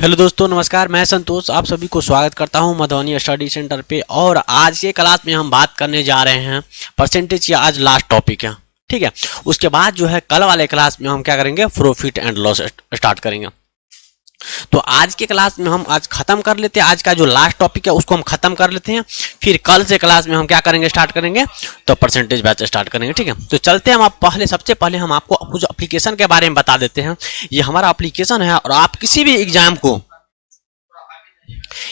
Hello दोस्तों, नमस्कार। मैं संतोष आप सभी को स्वागत करता हूं मधुबनी स्टडी सेंटर पे। और आज के क्लास में हम बात करने जा रहे हैं परसेंटेज की। आज लास्ट टॉपिक है, ठीक है। उसके बाद जो है कल वाले क्लास में हम क्या करेंगे, प्रॉफिट एंड लॉस स्टार्ट करेंगे। तो आज के क्लास में हम आज खत्म कर लेते हैं, आज का जो लास्ट टॉपिक है उसको हम खत्म कर लेते हैं। फिर कल से क्लास में हम क्या करेंगे, स्टार्ट करेंगे तो परसेंटेज बैच स्टार्ट करेंगे, ठीक है। तो चलते हैं हम। आप पहले सबसे पहले हम आपको कुछ एप्लीकेशन के बारे में बता देते हैं। ये हमारा एप्लीकेशन है और आप किसी भी एग्जाम को,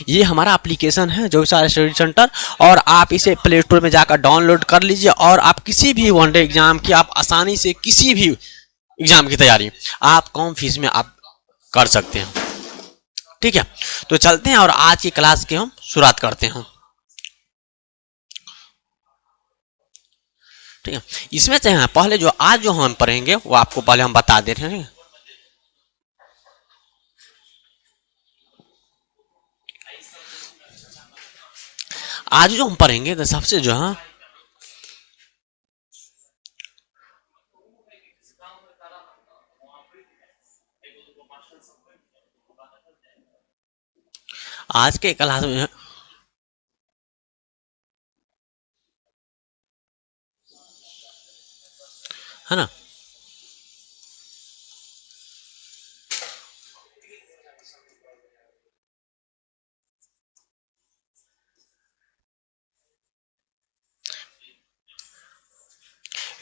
ये हमारा एप्लीकेशन है जो स्टडी सेंटर, और आप इसे प्ले स्टोर में जाकर डाउनलोड कर लीजिए। और आप किसी भी वनडे एग्जाम की आप आसानी से किसी भी एग्जाम की तैयारी आप कम फीस में आप कर सकते हैं, ठीक है। तो चलते हैं और आज की क्लास की हम शुरुआत करते हैं, ठीक है। इसमें से पहले जो आज जो हम पढ़ेंगे वो आपको पहले हम बता दे रहे हैं। आज जो हम पढ़ेंगे तो सबसे जो है आज के क्लास में है ना,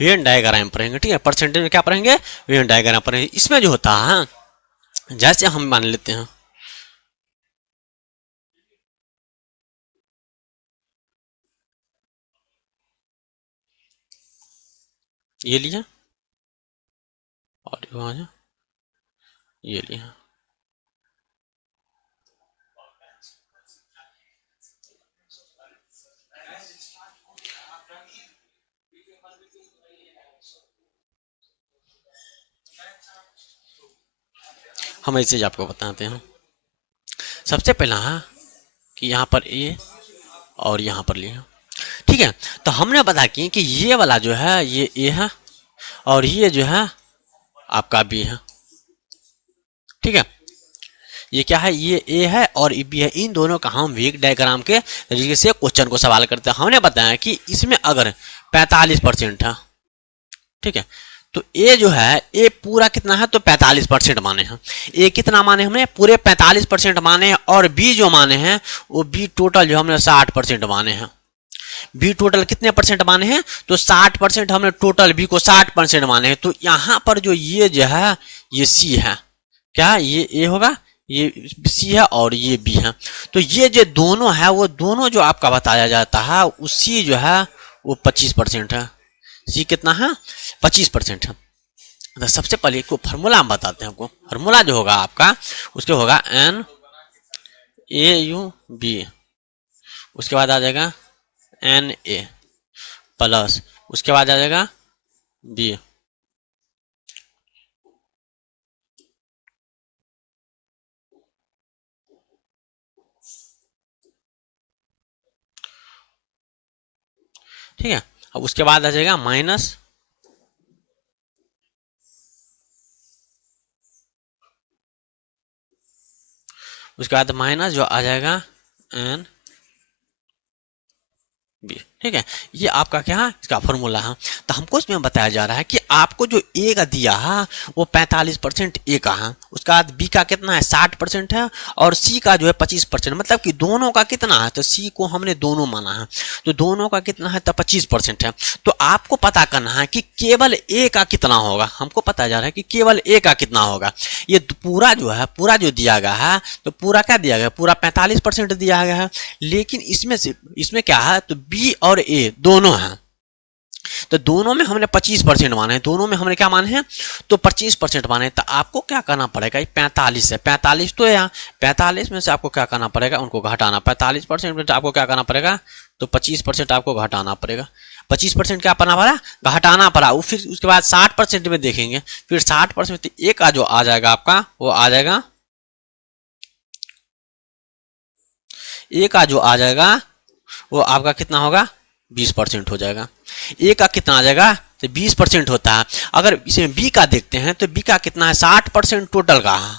वेन डायग्राम पढ़ेंगे, ठीक है। परसेंटेज में क्या पढ़ेंगे, वेन डायग्राम पढ़ेंगे। इसमें जो होता है, जैसे हम मान लेते हैं ये लिया और ये लिया, हम ऐसे ही आपको बताते हैं। सबसे पहला है कि यहाँ पर ए और यहाँ पर लिया, ठीक है। तो हमने बता कि ये वाला जो है ये ए है और ये जो है आपका बी है, ठीक है। ये क्या है, ये ए है और ये बी है। इन दोनों का हम वेग डायग्राम के तरीके से क्वेश्चन को सवाल करते हैं। हमने बताया कि इसमें अगर 45% है, ठीक है, तो ए जो है ए पूरा कितना है, तो 45% माने हैं। ए कितना माने हमने, पूरे 45% माने हैं। और बी जो माने हैं वो बी टोटल जो हमने 60% माने हैं। बी टोटल कितने परसेंट माने हैं, तो 60% हमने टोटल बी को 60% माने हैं। तो यहाँ पर जो ये जो है ये सी है, क्या ये ए होगा, ये सी है और ये बी है। तो ये जो दोनों है वो दोनों जो आपका बताया जाता है उसी जो है वो 25% है। सी कितना है, 25% है। तो सबसे पहले को फार्मूला हम बताते हैं आपको। फार्मूला जो होगा आपका उसके होगा एन ए यू बी, उसके बाद आ जाएगा एन ए प्लस, उसके बाद आ जाएगा बी, ठीक है। अब उसके बाद आ जाएगा माइनस, उसके बाद माइनस जो आ जाएगा एन बी, ठीक है। ये आपका क्या है, इसका फॉर्मूला है। तो हमको इसमें बताया जा रहा है कि आपको जो ए का दिया है वो 45% ए का है, उसका बाद बी का कितना है 60% है, और सी का जो है 25%। मतलब कि दोनों का कितना है, तो सी को हमने दोनों माना है, तो दोनों का कितना है, तो 25% है। तो आपको पता करना है कि केवल ए का कितना होगा। हमको पता जा रहा है कि केवल ए का कितना होगा। ये पूरा जो है, पूरा जो दिया गया है, तो पूरा क्या दिया गया, पूरा 45% दिया गया है। लेकिन इसमें से इसमें क्या है, तो बी और ए दोनों हैं, तो दोनों में हमने 25% माने हैं। दोनों में हमने क्या माने हैं, तो 25% माने हैं। तो आपको क्या करना पड़ेगा, 45 है, 45 तो है यहाँ, 45 में से आपको क्या करना पड़ेगा, उनको घटाना। 45% में आपको क्या करना पड़ेगा, तो 25% आपको घटाना पड़ेगा। 25% क्या करना पड़ा, घटाना पड़ा। वो फिर उसके बाद 60% में देखेंगे, फिर 60% ए का जो आ जाएगा आपका वो आ जाएगा, ए का जो आ जाएगा वो आपका कितना होगा, 20% हो जाएगा। ए का कितना आ जाएगा, तो 20% होता है। अगर इसमें बी का देखते हैं तो बी का कितना है, 60% टोटल का है,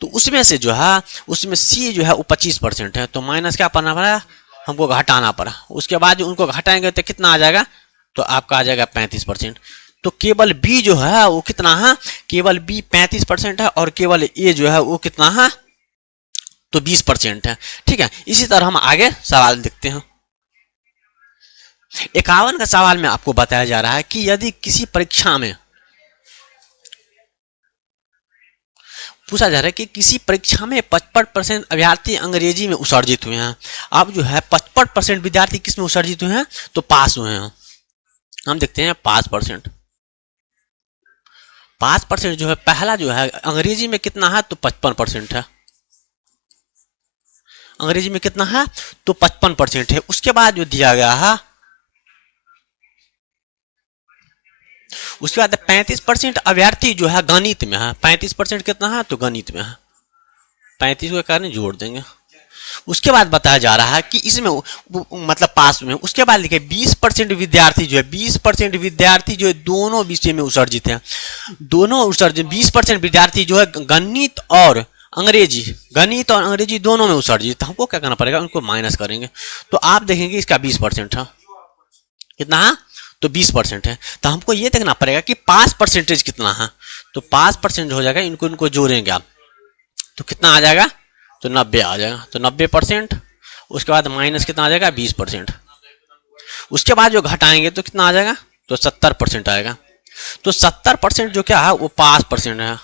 तो उसमें से जो है, उसमें सी जो है वो 25% है, तो माइनस क्या करना पड़ा, हमको घटाना पड़ा। उसके बाद जो उनको घटाएंगे तो कितना आ जाएगा, तो आपका आ जाएगा 35%। तो केवल बी जो है वो कितना है, केवल बी 35% है, और केवल ए जो है वो कितना है, तो 20% है। ठीक है, इसी तरह हम आगे सवाल देखते हैं। 51 का सवाल में आपको बताया जा रहा है कि यदि किसी परीक्षा में पूछा जा रहा है कि किसी परीक्षा में 55% अभ्यर्थी अंग्रेजी में उत्सर्जित हुए हैं। अब जो है 55% विद्यार्थी किस में उत्सर्जित हुए हैं, तो पास हुए हैं। हम देखते हैं 5%। 5% जो है, पहला जो है अंग्रेजी में कितना है, तो 55% है। अंग्रेजी में कितना है, तो 55% है। उसके बाद जो दिया गया है, उसके बाद 35% अभ्यर्थी जो है गणित में है। 35% कितना है, तो गणित में है। 35 के कारण जोड़ देंगे। उसके बाद बताया जा रहा है कि इसमें मतलब पास में। उसके बाद लिखे 20% विद्यार्थी जो है, 20% विद्यार्थी जो है दोनों विषय में उत्सर्जित है। दोनों उत्सर्जित 20% विद्यार्थी जो है गणित और अंग्रेजी, गणित और अंग्रेजी दोनों में उत्सर्जित। हमको क्या करना पड़ेगा, उनको माइनस करेंगे। तो आप देखेंगे इसका 20% है। कितना है, तो 20% है। तो हमको ये देखना पड़ेगा कि पास परसेंटेज कितना है। तो 5% हो जाएगा, इनको जोड़ेंगे आप, तो कितना आ जाएगा, तो 90 आ जाएगा। तो 90%। उसके बाद माइनस कितना आ जाएगा, 20%। उसके बाद जो घटाएंगे तो कितना आ जाएगा, तो 70% आएगा। तो 70% जो क्या है, वो 5% है।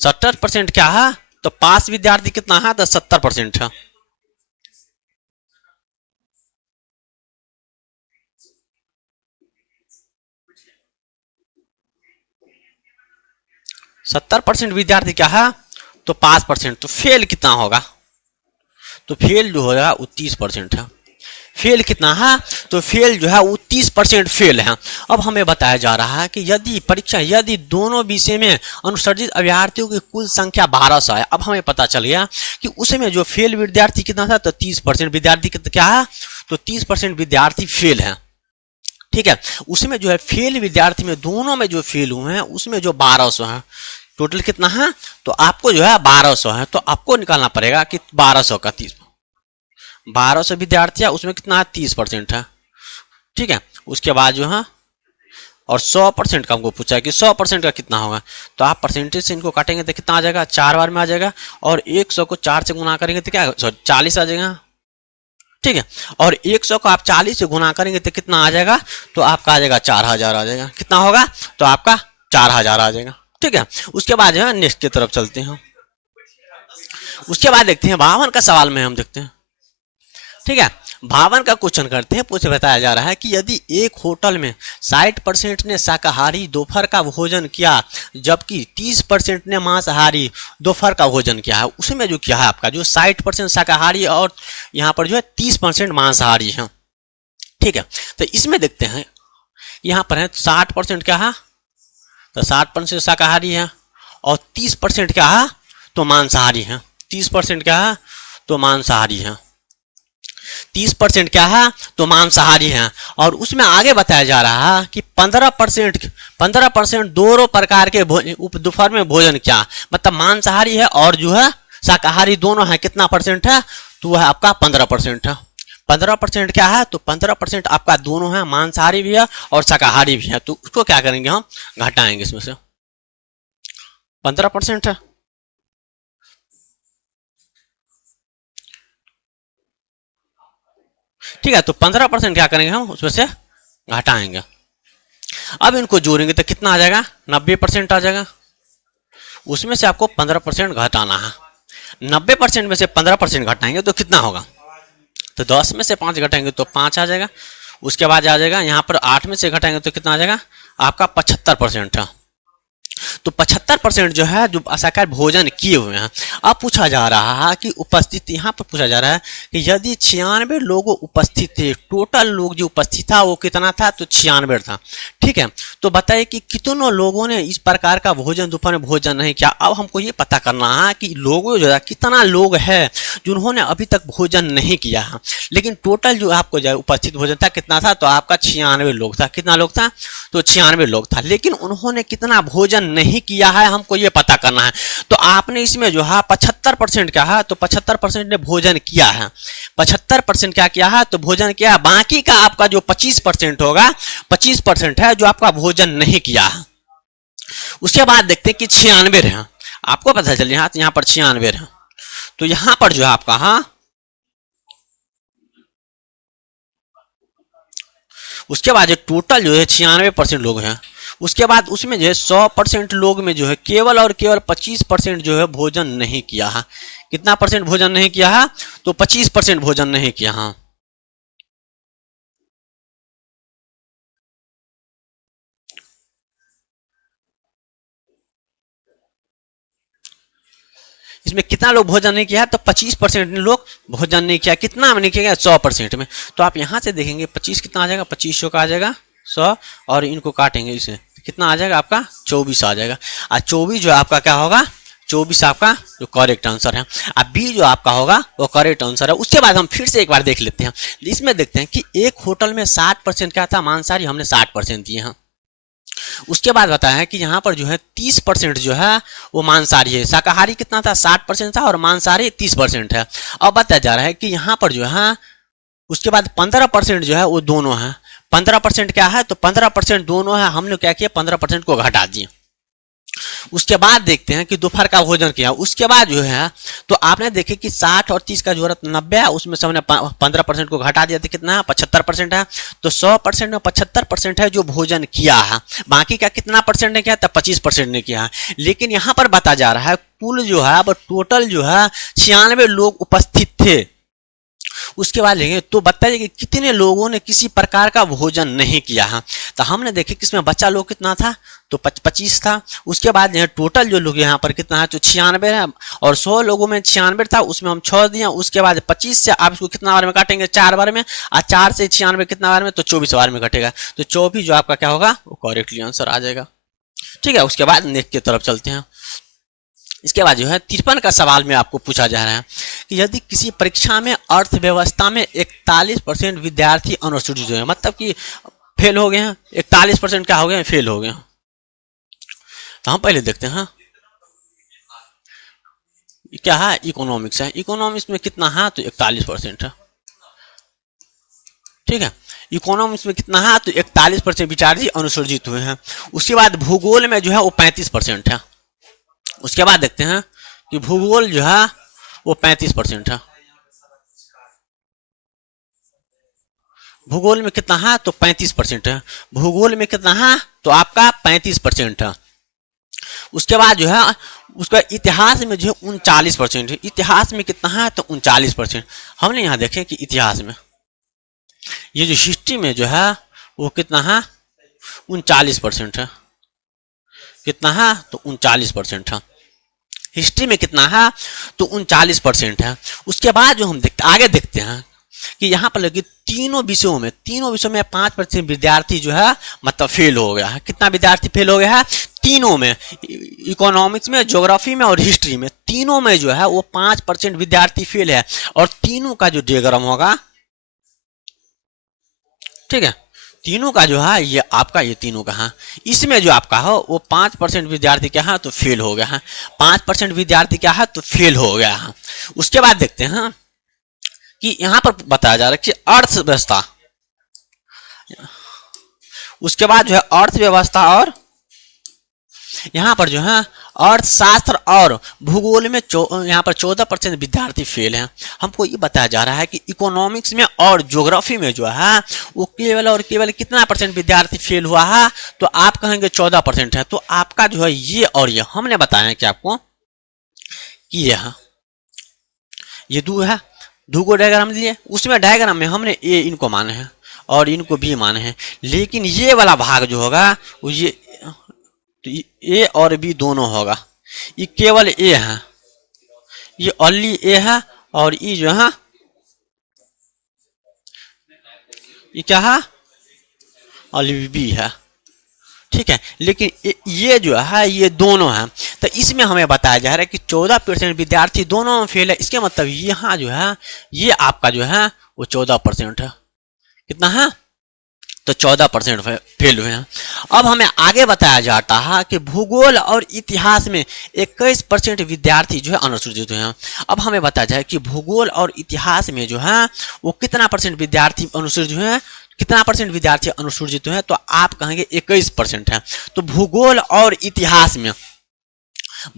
70% क्या है, तो पास विद्यार्थी कितना है, तो 70% है। सत्तर परसेंट विद्यार्थी क्या है, तो 5%। तो फेल कितना होगा, तो फेल जो होगा वो 30% है। फेल कितना है, तो फेल जो है वो 30% फेल है। अब हमें बताया जा रहा है कि यदि परीक्षा, यदि दोनों विषय में अनुत्सर्जित अभ्यर्थियों की कुल संख्या 1200 है। अब हमें पता चल गया कि उसमें जो फेल विद्यार्थी कितना था, तो 30% विद्यार्थी क्या है, तो 30% विद्यार्थी फेल है। ठीक है, उसमें जो है फेल विद्यार्थी में, दोनों में जो फेल हुए हैं उसमें जो 1200 है, टोटल कितना है, तो आपको जो है 1200 है। तो आपको निकालना पड़ेगा कि 1200 का 1200 विद्यार्थी है, उसमें कितना है, 30% है। ठीक है, उसके बाद जो है, और 100% का हमको पूछा है कि 100% का कितना होगा। तो आप परसेंटेज से इनको काटेंगे तो कितना आ जाएगा, 4 बार में आ जाएगा। और 100 को 4 से गुना करेंगे तो क्या, 40 आ जाएगा। ठीक है, और 100 को आप 40 से गुना करेंगे तो कितना आ जाएगा, तो आपका आ जाएगा 4000 आ जाएगा। कितना होगा, तो आपका 4000 आ जाएगा। ठीक है, उसके बाद जो है नेक्स्ट की तरफ चलते हैं। उसके बाद देखते हैं 52 का सवाल में हम देखते हैं। ठीक है, 52 का क्वेश्चन करते हैं। पूछ बताया जा रहा है कि यदि एक होटल में 60% ने शाकाहारी दोपहर का भोजन किया, जबकि 30% ने मांसाहारी दोपहर का भोजन किया है। उसमें जो किया है आपका जो 60% शाकाहारी और यहाँ पर जो है 30% मांसाहारी है। ठीक है, तो इसमें देखते हैं, यहाँ पर है 60% क्या है, तो 60% शाकाहारी है, और 30% क्या है, तो मांसाहारी है। 30% क्या है, तो मांसाहारी है। 30% क्या है, तो मांसाहारी है। और उसमें आगे बताया जा रहा है कि 15% दोनों प्रकार के दोपहर में भोजन किया, मतलब मांसाहारी है और जो है शाकाहारी दोनों है। कितना परसेंट है, तो वह आपका 15% है। 15% क्या है, तो 15% आपका दोनों है, मांसाहारी भी है और शाकाहारी भी है। तो उसको क्या करेंगे, हम घटाएंगे, इसमें से 15% है। ठीक है, तो 15% क्या करेंगे, हम उसमें से घटाएंगे। अब इनको जोड़ेंगे तो कितना आ जाएगा, 90% आ जाएगा। उसमें से आपको 15% घटाना है। 90% में से 15% घटाएंगे तो कितना होगा, तो 10 में से 5 घटाएंगे तो 5 आ जाएगा। उसके बाद आ जाएगा यहाँ पर 8 में से घटाएंगे तो कितना आ जाएगा, आपका 75% है। तो 75% जो है जो शाकाहारी भोजन किए हुए हैं। अब पूछा जा रहा है कि उपस्थित, यहाँ पर पूछा जा रहा है कि यदि 96 लोग उपस्थित थे, टोटल लोग जो उपस्थित था वो कितना था, तो 96 था। ठीक है, तो बताइए कि कितनों लोगों ने इस प्रकार का भोजन दोपहर में भोजन नहीं किया। अब हमको ये पता करना है कि लोगों जो है कितना लोग है जिन्होंने अभी तक भोजन नहीं किया है। लेकिन टोटल जो आपको जो उपस्थित भोजन था कितना था, तो आपका 96 लोग था। कितना लोग था, तो 96 लोग था। लेकिन उन्होंने कितना भोजन भोजन नहीं किया है, हमको ये पता करना है। तो आपने इसमें जो है 75% क्या है, तो 75% ने भोजन किया है, 75% क्या किया है, तो भोजन किया है। बाकी का आपका जो 25% होगा, 25% है जो आपका भोजन नहीं किया है। उसके बाद देखते हैं कि 96 है, आपको पता चल यहाँ पर 96 है, तो यहाँ पर जो है आपका, हाँ, उसके बाद जो टोटल जो है 96% लोग हैं, उसके बाद उसमें जो है 100% लोग में जो है केवल और केवल 25% जो है भोजन नहीं किया है। कितना परसेंट भोजन नहीं किया है, तो 25% भोजन नहीं किया है। इसमें कितना लोग भोजन नहीं किया है, तो 25% लोग भोजन नहीं किया। कितना में नहीं किया, 100% में। तो आप यहां से देखेंगे 25 कितना आ जाएगा, 25 का आ जाएगा 100, और इनको काटेंगे इसे, कितना आ जाएगा आपका 24 आ जाएगा। और 24 जो आपका क्या होगा, 24 आपका जो करेक्ट आंसर है। अब बी जो आपका होगा वो करेक्ट आंसर है। उसके बाद हम फिर से एक बार देख लेते हैं। इसमें देखते हैं कि एक होटल में 60% क्या था, मांसाहारी, हमने 60% दिए हैं। उसके बाद बताया है कि यहाँ पर जो है 30% जो है वो मांसाहारी है। शाकाहारी कितना था, 60% था, और मांसाहारी 30% है। अब बताया जा रहा है कि यहाँ पर जो है उसके बाद 15% जो है वो दोनों है। 15% क्या है, तो 15% दोनों है। हम लोग क्या किया, 15% को घटा दिए। उसके बाद देखते हैं कि दोपहर का भोजन किया। उसके बाद जो है तो आपने देखे कि 60 और 30 का जरूरत 90 है, उसमें से हमने 15% को घटा दिया, तो कितना है, 75% है। तो 100% में 75% है जो भोजन किया है। बाकी का कितना परसेंट ने किया, तो 25% ने किया है। लेकिन यहाँ पर बताया जा रहा है कुल जो है अब टोटल जो है 96 लोग उपस्थित थे। उसके बाद लेंगे तो बताइए कि कितने लोगों ने किसी प्रकार का भोजन नहीं किया है। तो हमने देखे कि इसमें बच्चा लोग कितना था, तो 25 था। उसके बाद जो है टोटल जो लोग यहाँ पर कितना है, तो 96 है, और 100 लोगों में 96 था, उसमें हम 6 दिए। उसके बाद 25 से आप इसको कितना बार में काटेंगे, 4 बार में, और 4 से 96 कितना बार में, तो 24 बार में घटेगा। तो 24 जो आपका क्या होगा, वो करेक्टली आंसर आ जाएगा। ठीक है, उसके बाद नेक्स्ट की तरफ चलते हैं। इसके बाद जो है 53 का सवाल में आपको पूछा जा रहा है कि यदि किसी परीक्षा में अर्थव्यवस्था में 41% विद्यार्थी अनुसूचित हुए, मतलब कि फेल हो गए हैं, 41% क्या हो गए, फेल हो गए हैं। तो हम पहले देखते हैं क्या है, इकोनॉमिक्स है। इकोनॉमिक्स में कितना है, तो 41% है। ठीक है, इकोनॉमिक्स में कितना है, तो 41% विद्यार्थी अनुसूचित हुए हैं। उसके बाद भूगोल में जो है वो 35% है। उसके बाद देखते हैं कि भूगोल जो है वो 35% है। भूगोल में कितना है, तो 35% है। भूगोल में कितना है, तो आपका 35% है। उसके बाद जो है उसका इतिहास में जो है 39% है। इतिहास में कितना है, तो 39%। हमने यहाँ देखे कि इतिहास में ये जो हिस्ट्री में जो है वो कितना है, 39% है। कितना है, तो 39% है। हिस्ट्री में कितना है, तो 39% है। उसके बाद जो हम आगे देखते हैं कि यहाँ पर लगी तीनों विषयों में 5% विद्यार्थी जो है मतलब फेल हो गया है। कितना विद्यार्थी फेल हो गया है, तीनों में, इकोनॉमिक्स में, ज्योग्राफी में और हिस्ट्री में, तीनों में जो है वो 5% विद्यार्थी फेल है। और तीनों का जो डायग्राम होगा, ठीक है, तीनों का जो है ये आपका, ये तीनों का है। इसमें जो आपका हो वो 5% विद्यार्थी क्या है, तो फेल हो गया है। 5% विद्यार्थी क्या है, तो फेल हो गया है। उसके बाद देखते हैं कि यहां पर बताया जा रहा है कि अर्थव्यवस्था, उसके बाद जो है अर्थव्यवस्था, और यहाँ पर जो है अर्थशास्त्र और भूगोल में यहाँ पर 14% विद्यार्थी फेल हैं। हमको ये बताया जा रहा है कि इकोनॉमिक्स में और ज्योग्राफी में जो है वो केवल और केवल कितना परसेंट विद्यार्थी फेल हुआ है, तो आप कहेंगे 14% है। तो आपका जो है ये और ये हमने बताया कि आपको कि ये है, ये दो है, दो को डायग्राम दिए। उसमें डायग्राम में हमने ए इनको माने हैं और इनको बी माने हैं। लेकिन ये वाला भाग जो होगा वो ये, तो ए और बी दोनों होगा। ये केवल ए है, ये ओनली ए है, और ये जो है ये क्या है, ओनली बी है। ठीक है, लेकिन ये जो है ये दोनों है। तो इसमें हमें बताया जा रहा है कि 14% विद्यार्थी दोनों में फेल है। इसके मतलब यहाँ जो है ये आपका जो है वो 14% है। कितना है, तो 14% फेल हुए हैं। अब हमें आगे बताया जाता है कि भूगोल और इतिहास में 21% विद्यार्थी जो है अनुसूचित हुए हैं। अब हमें बताया जाए कि भूगोल और इतिहास में जो है वो कितना परसेंट विद्यार्थी अनुसूचित हुए हैं, कितना परसेंट विद्यार्थी अनुसूचित हुए हैं, तो आप कहेंगे 21% है। तो भूगोल और इतिहास में,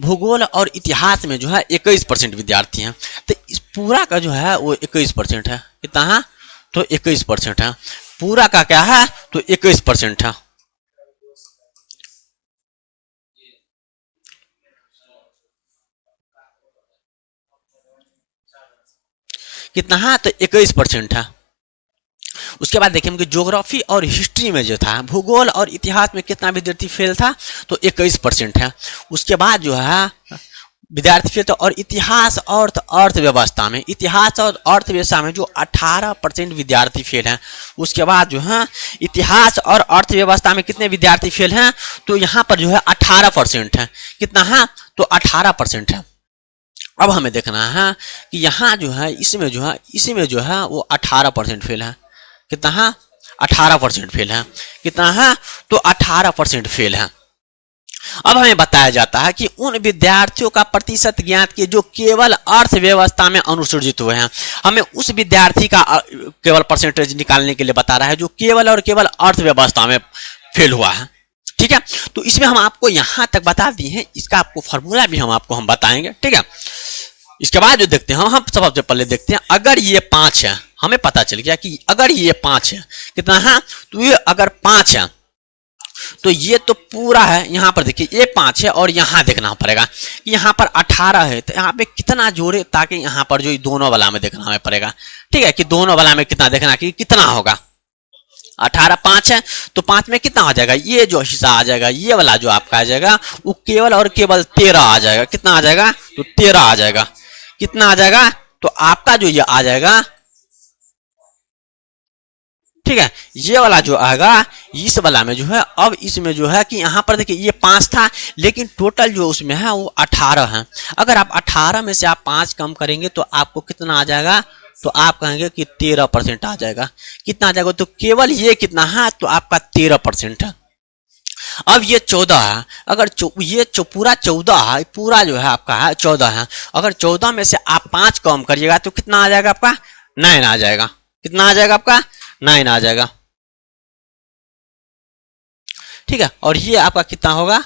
भूगोल और इतिहास में जो है 21% विद्यार्थी हैं। तो इस पूरा का जो है वो 21% है। कितना है? तो 21% है। पूरा का क्या है? तो 21% है। कितना है? तो 21% है। उसके बाद देखिए कि ज्योग्राफी और हिस्ट्री में जो था, भूगोल और इतिहास में कितना विद्यार्थी फेल था? तो 21% है। उसके बाद जो है विद्यार्थी फेल तो, और इतिहास और अर्थव्यवस्था में, इतिहास और अर्थव्यवस्था में जो 18% विद्यार्थी फेल हैं। उसके बाद जो है इतिहास और अर्थव्यवस्था में कितने विद्यार्थी फेल हैं? तो यहाँ पर जो है 18% है। कितना है? तो 18% है। अब हमें देखना है कि यहाँ जो है इसमें जो है वो 18% फेल है। कितना है? 18% फेल है। कितना है? तो 18% फेल है। अब हमें बताया जाता है कि उन विद्यार्थियों का प्रतिशत ज्ञात किए जो केवल अर्थव्यवस्था में अनुसूचित हुए हैं। हमें उस विद्यार्थी का केवल परसेंटेज निकालने के लिए बता रहा है जो केवल और केवल अर्थव्यवस्था में फेल हुआ है। ठीक है, तो इसमें हम आपको यहां तक बता दिए हैं, इसका आपको फॉर्मूला भी हम बताएंगे। ठीक है, इसके बाद जो देखते हैं हम सबसे पहले देखते हैं, अगर ये 5 है, हमें पता चल गया कि अगर ये 5 है, कितना है? तो ये अगर 5 है तो ये तो पूरा है। यहाँ पर देखिए ये 5 है और यहाँ देखना पड़ेगा कि यहाँ पर 18 है, तो यहाँ पे कितना जोड़े, ताकि यहाँ पर जो दोनों वाला में देखना हमें पड़ेगा। ठीक है, कि दोनों वाला में कितना देखना कि कितना होगा। 18 5 है तो 5 में कितना आ जाएगा? ये जो हिस्सा आ जाएगा, ये वाला जो आपका आ जाएगा वो केवल और केवल 13 आ जाएगा। कितना आ जाएगा? तो 13 आ जाएगा। कितना आ जाएगा? तो आपका जो ये आ जाएगा, ठीक है, ये वाला जो आएगा इस वाला में जो है, अब इसमें जो है कि यहाँ पर देखिए ये 5 था लेकिन टोटल जो उसमें है वो 18 है। अगर आप 18 में से आप 5 कम करेंगे तो आपको कितना आ जाएगा? तो आप कहेंगे कि 13% आ जाएगा। कितना आ जाएगा? तो केवल ये कितना है? तो आपका 13% है। अब ये 14 है, अगर ये पूरा 14 है, पूरा जो है आपका है 14 है। अगर 14 में से आप 5 कम करिएगा तो कितना आ जाएगा आपका? 9 आ जाएगा। कितना आ जाएगा आपका? 9 आ जाएगा। ठीक है, और ये आपका कितना होगा?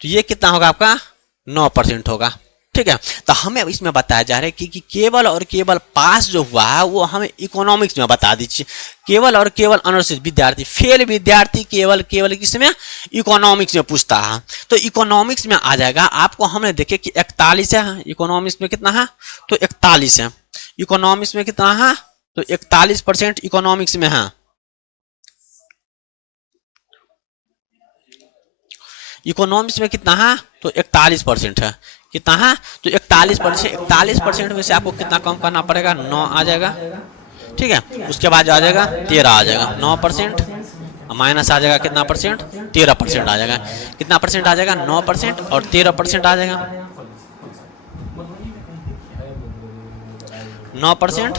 तो ये कितना होगा आपका? 9% होगा। ठीक है, तो हमें इसमें बताया जा रहा है कि केवल और केवल पास जो हुआ है वो हमें इकोनॉमिक्स में बता दीजिए। केवल और केवल अनुसूचित विद्यार्थी, फेल विद्यार्थी केवल केवल किसमें? इकोनॉमिक्स में पूछता है। तो इकोनॉमिक्स में आ जाएगा आपको। हमने देखे कि 41 है, इकोनॉमिक्स में कितना है? तो 41 है। इकोनॉमिक्स में कितना है? तो 41% इकोनॉमिक्स में है। इकोनॉमिक्स में कितना है? तो 41% है। कितना है? तो 41% में से आपको कितना कम करना पड़ेगा? 9 आ जाएगा। ठीक है, उसके बाद आ जाएगा 13 आ जाएगा। 9% माइनस आ जाएगा कितना परसेंट? 13% आ जाएगा। कितना परसेंट आ जाएगा? 9% और 13% आ जाएगा। 9%,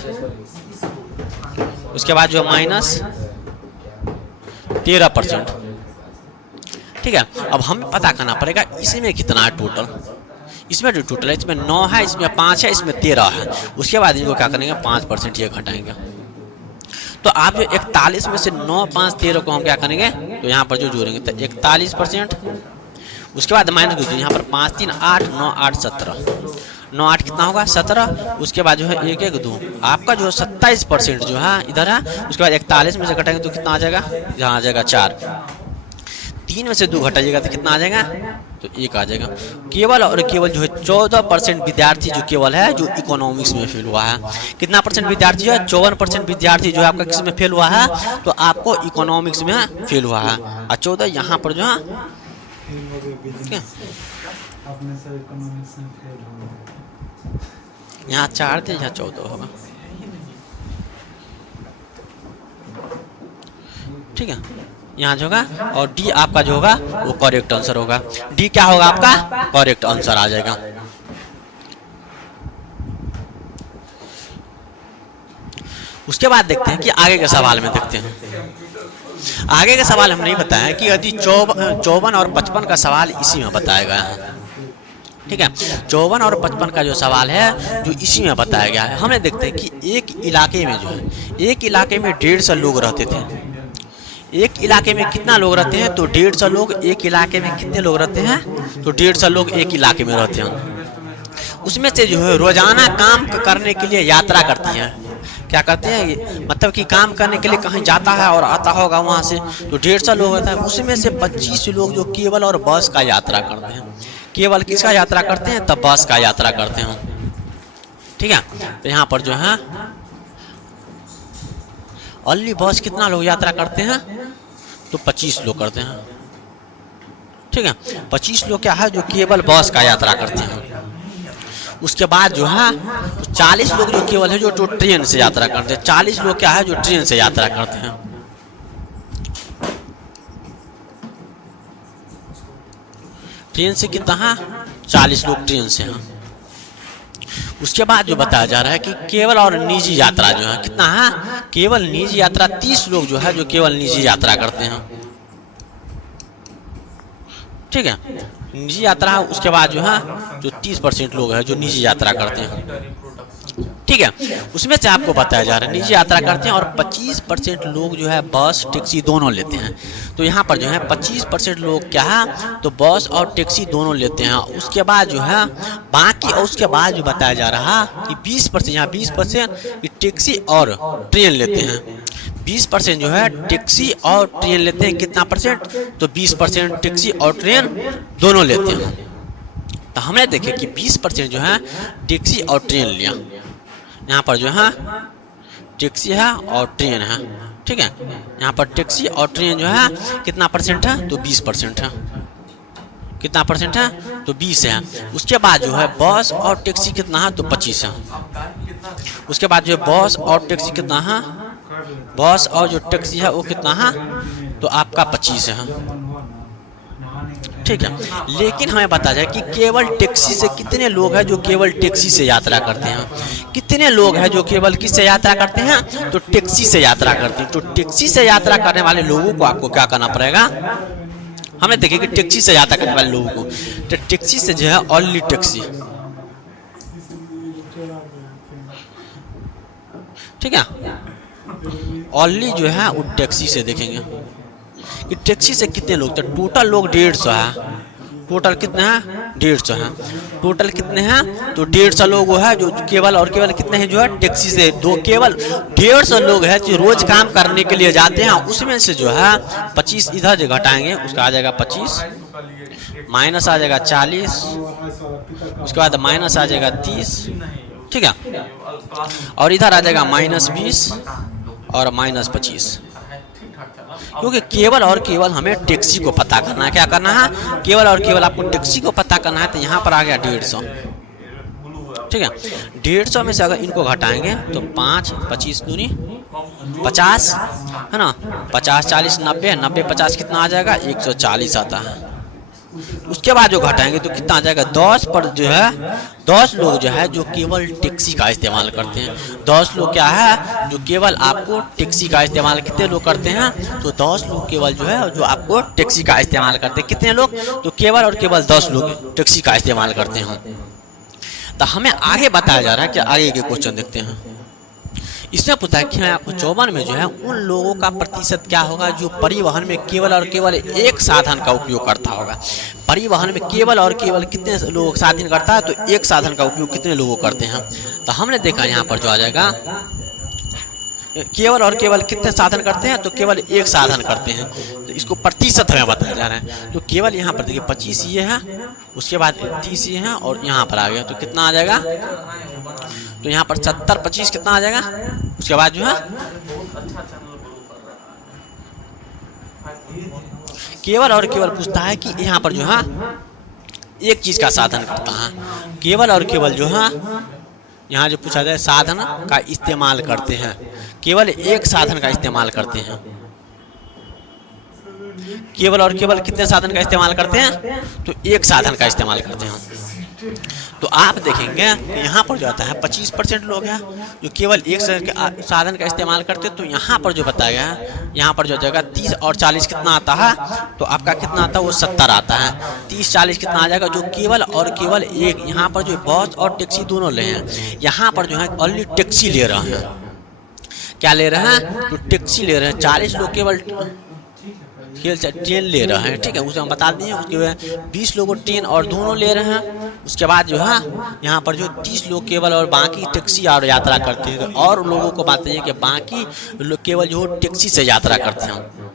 उसके बाद जो माइनस 13%। ठीक है, अब हमें पता करना पड़ेगा इसमें कितना है टोटल। इसमें जो टोटल है, इसमें 9 है, इसमें 5 है, इसमें 13 है। उसके बाद इनको क्या करेंगे? 5% ये घटाएंगे। तो आप जो 41 में से 9 5 13 को हम क्या करेंगे? तो यहाँ पर जो जोड़ेंगे तो 41%। उसके बाद माइनस कर, यहाँ पर 5 3 8 9 8 17, 9 8 कितना होगा? 17। उसके बाद जो है 1 1 2, आपका जो 27% जो है इधर है। उसके बाद 41 में से घटाएंगे तो कितना आ जाएगा? यहाँ आ जाएगा 4। 3 में से 2 घटाइएगा तो कितना आ जाएगा? तो 1 आ जाएगा। केवल और केवल जो है 14% विद्यार्थी जो केवल है जो इकोनॉमिक्स में फेल हुआ है। कितना परसेंट विद्यार्थी जो है? 54% विद्यार्थी जो है आपका किस में फेल हुआ है? तो आपको इकोनॉमिक्स में फेल हुआ है। और 14 यहाँ पर जो है यहाँ 4 थे, यहाँ 14 होगा। ठीक है, यहाँ जो होगा, और डी आपका जो होगा वो करेक्ट आंसर होगा। डी क्या होगा आपका करेक्ट आंसर आ जाएगा। उसके बाद देखते हैं कि आगे के सवाल में देखते हैं। आगे के सवाल हमने नहीं बताया कि यदि 54 और 55 का सवाल इसी में बताया गया है। ठीक है, 54 और 55 का जो सवाल है जो इसी में बताया गया है। हमें देखते हैं कि एक इलाके में जो है, एक इलाके में 150 लोग रहते थे। एक इलाके में कितना लोग रहते हैं? तो 150 लोग। एक इलाके में कितने लोग रहते हैं? तो 150 लोग एक इलाके में रहते हैं। उसमें से जो है रोजाना काम करने के लिए यात्रा करती हैं। क्या करते हैं? मतलब कि काम करने के लिए कहीं जाता है और आता होगा वहाँ से, तो 150 लोग होता है। उसमें से 25 लोग जो केवल और बस का यात्रा करते हैं। केवल किसका यात्रा करते हैं? तब बस का यात्रा करते हैं। ठीक है, तो यहाँ पर जो है ओनली बस कितना लोग यात्रा करते हैं? तो 25 लोग करते हैं। ठीक है, 25 लोग क्या है जो केवल बस का यात्रा करते हैं। उसके बाद जो है 40 लोग जो केवल है जो ट्रेन से यात्रा करते हैं। 40 लोग क्या है जो ट्रेन से यात्रा करते हैं। ट्रेन से कितना है? 40 लोग ट्रेन से हैं। उसके बाद जो बताया जा रहा है कि केवल और निजी यात्रा जो है कितना है? केवल निजी यात्रा 30 लोग जो है जो केवल निजी यात्रा करते हैं। ठीक है, निजी यात्रा। उसके बाद जो है जो 30% लोग हैं जो निजी यात्रा करते हैं। ठीक है, उसमें से आपको बताया जा रहा है निजी यात्रा करते हैं, और 25% लोग जो है बस टैक्सी दोनों लेते हैं। तो यहाँ पर जो है 25% लोग क्या है तो बस और टैक्सी दोनों लेते हैं। उसके बाद जो है बाकी, और उसके बाद जो बताया जा रहा कि 20%, यहाँ 20% टैक्सी और ट्रेन लेते हैं। 20% जो है टैक्सी और ट्रेन लेते हैं। कितना परसेंट? तो 20% टैक्सी और ट्रेन दोनों लेते हैं। तो हमने देखे कि 20% जो है टैक्सी और ट्रेन लिया। यहाँ पर जो है टैक्सी है और ट्रेन है। ठीक है, यहाँ पर टैक्सी और ट्रेन जो है कितना परसेंट है? तो 20% है। कितना परसेंट है? तो 20 है। उसके बाद जो है बस और टैक्सी कितना है? तो 25 है। उसके बाद जो है बस और टैक्सी कितना है? बस और जो टैक्सी है वो कितना है? तो आपका 25 है। ठीक है, लेकिन हमें पता है कि केवल टैक्सी से कितने लोग हैं जो केवल टैक्सी से यात्रा करते हैं। कितने लोग हैं जो केवल किससे यात्रा करते हैं? तो टैक्सी से यात्रा करते हैं। तो टैक्सी से यात्रा करने वाले लोगों को आपको क्या करना पड़ेगा? हमें देखिए कि टैक्सी से यात्रा करने वाले लोगों को, तो टैक्सी से जो है ओनली टैक्सी। ठीक है, ओनली जो है वो टैक्सी से देखेंगे कि टैक्सी से कितने लोग। तो टोटल लोग 150 है। टोटल कितने हैं? 150 है। टोटल कितने हैं? तो 150 लोग वो है जो केवल और केवल कितने हैं जो है टैक्सी से दो, केवल 150 लोग हैं जो रोज काम करने के लिए जाते हैं। उसमें से जो है 25 इधर जो घटाएंगे उसका आ जाएगा 25, माइनस आ जाएगा 40, उसके बाद माइनस आ जाएगा 30। ठीक है, और इधर आ जाएगा -20 और -25, क्योंकि केवल और केवल हमें टैक्सी को पता करना है। क्या करना है? केवल और केवल आपको टैक्सी को पता करना है। तो यहाँ पर आ गया 150। ठीक है, 150 में से अगर इनको घटाएंगे तो 5, 25 दूनी 50 है ना, 50, 40, 90, 90, 50 कितना आ जाएगा? 140 आता है। उसके बाद जो घटाएंगे तो कितना आ जाएगा? 10 पर जो है 10 लोग जो है जो केवल टैक्सी का इस्तेमाल करते हैं। 10 लोग क्या है जो केवल आपको टैक्सी का इस्तेमाल कितने लोग करते हैं? तो 10 लोग केवल जो है जो आपको टैक्सी का इस्तेमाल करते हैं। कितने लोग? तो केवल और केवल 10 लोग टैक्सी का इस्तेमाल करते हैं। तो हमें आगे बताया जा रहा है कि आगे के क्वेश्चन देखते हैं। इसमें पूछा है कि आपको 54 में जो है उन लोगों का प्रतिशत क्या होगा जो परिवहन में केवल और केवल एक साधन का उपयोग करता होगा। परिवहन में केवल और केवल कितने लोग साधन करता है? तो एक साधन का उपयोग कितने लोग करते हैं? तो हमने देखा यहाँ पर जो आ जाएगा केवल और केवल कितने साधन करते हैं? तो केवल एक साधन करते हैं। तो इसको प्रतिशत हमें बताया जा रहा है। तो केवल यहाँ पर देखिए 25 ये है, उसके बाद 30 ये है, और यहाँ पर आ गया तो कितना आ जाएगा? तो यहाँ पर 70, 25 कितना आ जाएगा? उसके बाद जो है केवल और केवल पूछता है कि यहाँ पर जो है एक चीज का साधन करता है। केवल और केवल जो है यहाँ जो पूछा जाए साधन का इस्तेमाल करते हैं, केवल एक साधन का इस्तेमाल करते हैं। केवल और केवल कितने साधन का इस्तेमाल करते हैं? तो एक साधन का इस्तेमाल करते हैं। तो आप देखेंगे कि यहाँ पर जो आता है 25% लोग हैं जो केवल एक साधन का इस्तेमाल करते हैं। तो यहाँ पर जो बताया गया है, यहाँ पर जो जगह 30 और 40 कितना आता है? तो आपका कितना आता है? वो 70 आता है। 30-40 कितना आ जाएगा? जो केवल और केवल एक, यहाँ पर जो बस और टैक्सी दोनों ले हैं, यहाँ पर जो है ओनली टैक्सी ले रहे हैं। क्या ले रहे हैं? तो टैक्सी ले रहे हैं। 40 लोग केवल ट्रेन ले रहे हैं, ठीक है, उसे हम बता दिए। उसके बाद 20 लोग ट्रेन और दोनों ले रहे हैं। उसके बाद जो है यहाँ पर जो 30 लोग केवल और बाकी टैक्सी और यात्रा करते हैं। और लोगों को बात है कि बाकी लोग केवल जो टैक्सी से यात्रा करते हैं।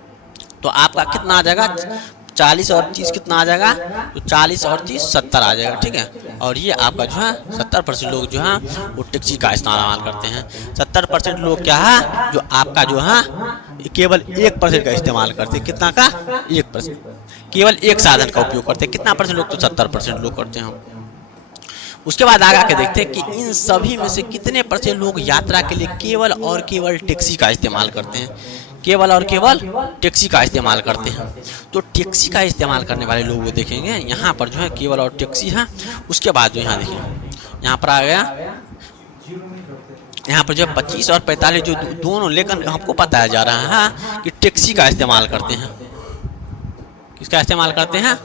तो आपका कितना आ जाएगा? 40 और 30 कितना आ जाएगा? तो 40 और 30 70 आ जाएगा, ठीक है। और ये आपका जो है 70% लोग जो है वो टैक्सी का इस्तेमाल करते हैं। 70% लोग क्या है? जो आपका जो है केवल 1% का इस्तेमाल करते हैं। कितना का? 1%। केवल एक साधन का उपयोग करते हैं। कितना परसेंट लोग? तो 70% लोग करते हैं। उसके बाद आगे के देखते हैं कि इन सभी में से कितने % लोग यात्रा के लिए केवल और केवल टैक्सी का इस्तेमाल करते हैं। केवल और केवल टैक्सी का इस्तेमाल करते हैं। तो टैक्सी का इस्तेमाल करने वाले लोग देखेंगे यहाँ पर जो है केवल और टैक्सी है। उसके बाद जो यहाँ देखिए यहाँ पर आ गया, यहाँ पर जो 25 और 45 जो दोनों, लेकिन हमको बताया जा रहा है कि टैक्सी का इस्तेमाल करते हैं। किसका इस्तेमाल करते हैं?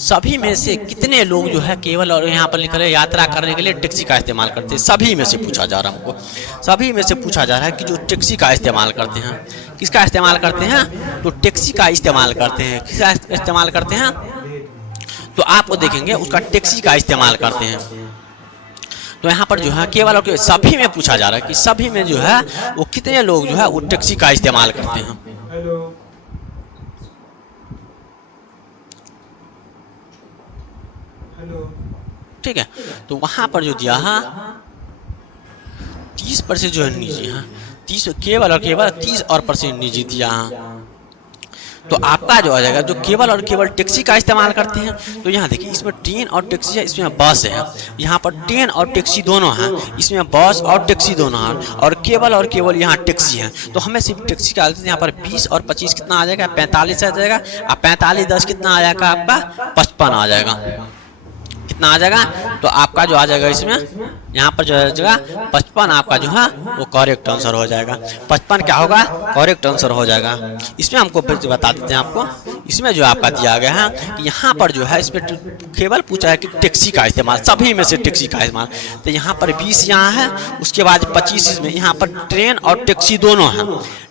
सभी में से कितने लोग जो है केवल और यहाँ पर लिख रहे यात्रा करने के लिए टैक्सी का इस्तेमाल करते हैं। सभी में से पूछा जा रहा है हमको, सभी में से पूछा जा रहा है कि जो टैक्सी का इस्तेमाल करते हैं। किसका इस्तेमाल करते हैं? तो टैक्सी का इस्तेमाल करते हैं। किसका इस्तेमाल करते हैं? तो आपको देखेंगे उसका टैक्सी का इस्तेमाल करते हैं। तो यहाँ पर जो है केवल और केवल सभी में पूछा जा रहा है कि सभी में जो है वो कितने लोग जो है वो टैक्सी का इस्तेमाल करते हैं। ठीक है, तो वहां पर जो दिया है 30% जो है निजी है, 30 केवल और केवल 30 और % निजी दिया है। तो आपका जो आ जाएगा जो केवल और केवल टैक्सी का इस्तेमाल करते हैं। तो यहाँ देखिए इसमें ट्रेन और टैक्सी है, इसमें बस है। यहाँ पर ट्रेन और टैक्सी दोनों हैं, इसमें बस और टैक्सी दोनों हैं। और केवल यहाँ टैक्सी है। तो हमें सिर्फ टैक्सी का यहाँ पर 20 और 25 कितना आ जाएगा? 45 आ जाएगा। अब 45 10 कितना आ जाएगा? आपका 55 आ जाएगा। कितना आ जाएगा? तो आपका जो आ जाएगा इसमें यहाँ पर जो है 55 आपका जो है वो करेक्ट आंसर हो जाएगा। 55 क्या होगा? करेक्ट आंसर हो जाएगा। इसमें हमको बता देते हैं आपको, इसमें जो आपका दिया गया है कि यहाँ पर जो है इसमें केवल पूछा है कि टैक्सी का इस्तेमाल, सभी में से टैक्सी का इस्तेमाल। तो यहाँ पर 20 यहाँ है, उसके बाद 25 इसमें, यहाँ पर ट्रेन और टैक्सी दोनों हैं।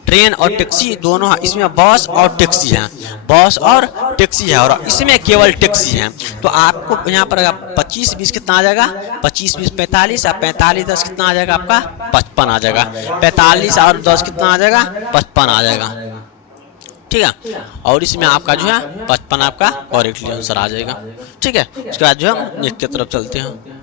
ट्रेन और टैक्सी दोनों है, इसमें बस और टैक्सी है, बस और टैक्सी है, और इसमें केवल टैक्सी है। तो आपको यहाँ पर 25 20 कितना आ जाएगा? 25 20 45, और 45 10 कितना आ जाएगा? आपका 55 आ जाएगा। 45 और 10 कितना आ जाएगा? 55 आ जाएगा, ठीक है। और इसमें आपका जो है 55 आपका करेक्टली आंसर आ जाएगा, ठीक है। उसके बाद जो हम नेक्स्ट की तरफ चलते हैं।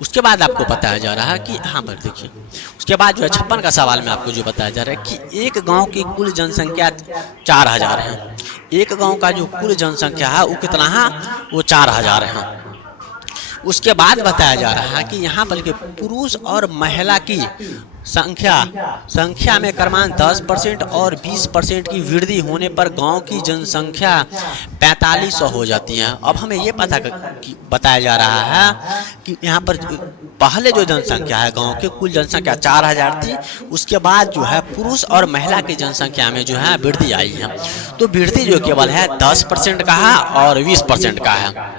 उसके बाद आपको बताया जा रहा है कि हाँ पर देखिए, उसके बाद जो है 56 का सवाल में आपको जो बताया जा रहा है कि एक गांव की कुल जनसंख्या 4000 है। एक गांव का जो कुल जनसंख्या है वो कितना है? वो 4000 है। उसके बाद बताया जा रहा है कि यहाँ पर पुरुष और महिला की संख्या में क्रमशः 10% और 20% की वृद्धि होने पर गांव की जनसंख्या 4500 हो जाती है। अब हमें ये बताया जा रहा है कि यहाँ पर पहले जो जनसंख्या है गांव की कुल जनसंख्या 4000 थी, उसके बाद जो है पुरुष और महिला की जनसंख्या में जो है वृद्धि आई है। तो वृद्धि जो केवल है 10% का है और 20% का है।